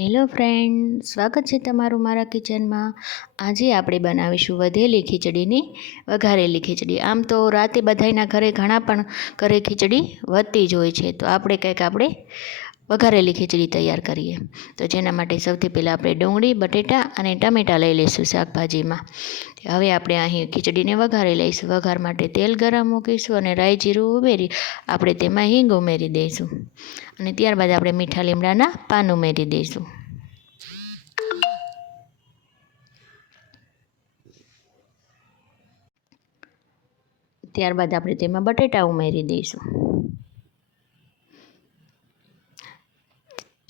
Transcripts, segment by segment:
Hello friend, સ્વાગત છે તમારું મારા કિચનમાં। આજે આપણે બનાવીશું વધેલી ખીચડીની વઘારેલી ખીચડી। આમ તો રાતે બધાયના ઘરે ઘણા પણ ઘરે ખીચડી વધતી જ હોય છે, તો આપણે વઘારેલી ખીચડી તૈયાર કરીએ। તો જેના માટે સૌથી પહેલાં આપણે ડુંગળી, બટેટા અને ટામેટાં લઈ લઈશું શાકભાજીમાં। હવે આપણે અહીં ખીચડીને વઘારી લઈશું। વઘાર માટે તેલ ગરમ મૂકીશું અને રાઈ જીરું ઉમેરી આપણે તેમાં હિંગ ઉમેરી દઈશું અને ત્યારબાદ આપણે મીઠા લીમડાના પાન ઉમેરી દઈશું। ત્યારબાદ આપણે તેમાં બટેટા ઉમેરી દઈશું।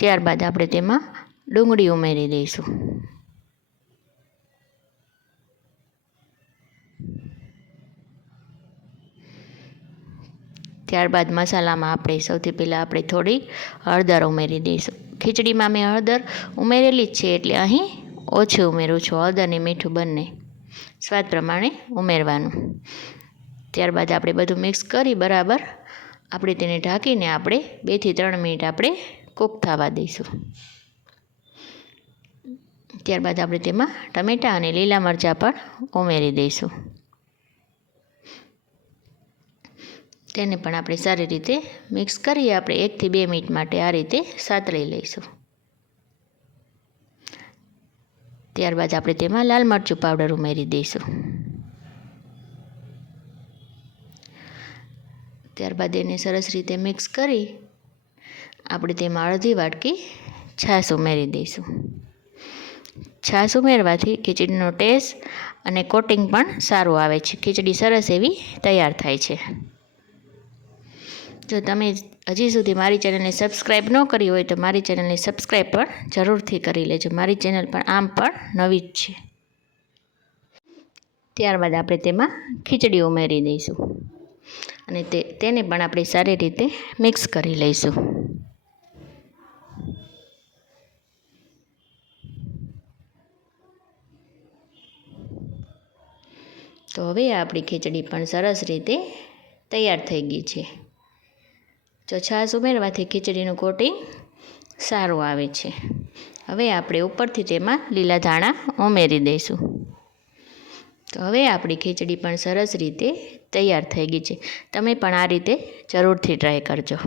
ત્યારબાદ આપણે તેમાં ડુંગળી ઉમેરી દઈશું। ત્યારબાદ મસાલામાં આપણે સૌથી પહેલાં આપણે થોડી હળદર ઉમેરી દઈશું। ખીચડીમાં મેં હળદર ઉમેરેલી જ છે, એટલે અહીં ઓછું ઉમેરું છું। હળદર અને મીઠું બંને સ્વાદ પ્રમાણે ઉમેરવાનું। ત્યારબાદ આપણે બધું મિક્સ કરી બરાબર આપણે તેને ઢાંકીને આપણે 2 થી 3 મિનિટ આપણે કૂક થવા દઈશું। ત્યારબાદ આપણે તેમાં ટામેટાં અને લીલા મરચાં પણ ઉમેરી દઈશું। તેને પણ આપણે સારી રીતે મિક્સ કરી આપણે 1 થી 2 મિનિટ માટે આ રીતે સાતળી લઈશું। ત્યારબાદ આપણે તેમાં લાલ મરચું પાવડર ઉમેરી દઈશું। ત્યારબાદ એને સરસ રીતે મિક્સ કરી આપણે તેમાં અડધી વાટકી છાશ ઉમેરી દઈશું। છાશ ઉમેરવાથી ખીચડીનો ટેસ્ટ અને કોટિંગ પણ સારું આવે છે। ખીચડી સરસ એવી તૈયાર થાય છે। જો તમે હજી સુધી મારી ચેનલને સબસ્ક્રાઈબ ન કરી હોય તો મારી ચેનલને સબસ્ક્રાઈબ પણ જરૂરથી કરી લેજો। મારી ચેનલ પણ આમ પણ નવી જ છે। ત્યારબાદ આપણે તેમાં ખીચડી ઉમેરી દઈશું અને તેને પણ આપણે સારી રીતે મિક્સ કરી લઈશું। તો હવે આપણી ખીચડી પણ સરસ રીતે તૈયાર થઈ ગઈ છે। જો છાશ ઉમેરવાથી ખીચડીનું કોટિંગ સારું આવે છે। હવે આપણે ઉપરથી તેમાં લીલા ધાણા ઉમેરી દઈશું। તો હવે આપણી ખીચડી પણ સરસ રીતે તૈયાર થઈ ગઈ છે। તમે પણ આ રીતે જરૂરથી ટ્રાય કરજો।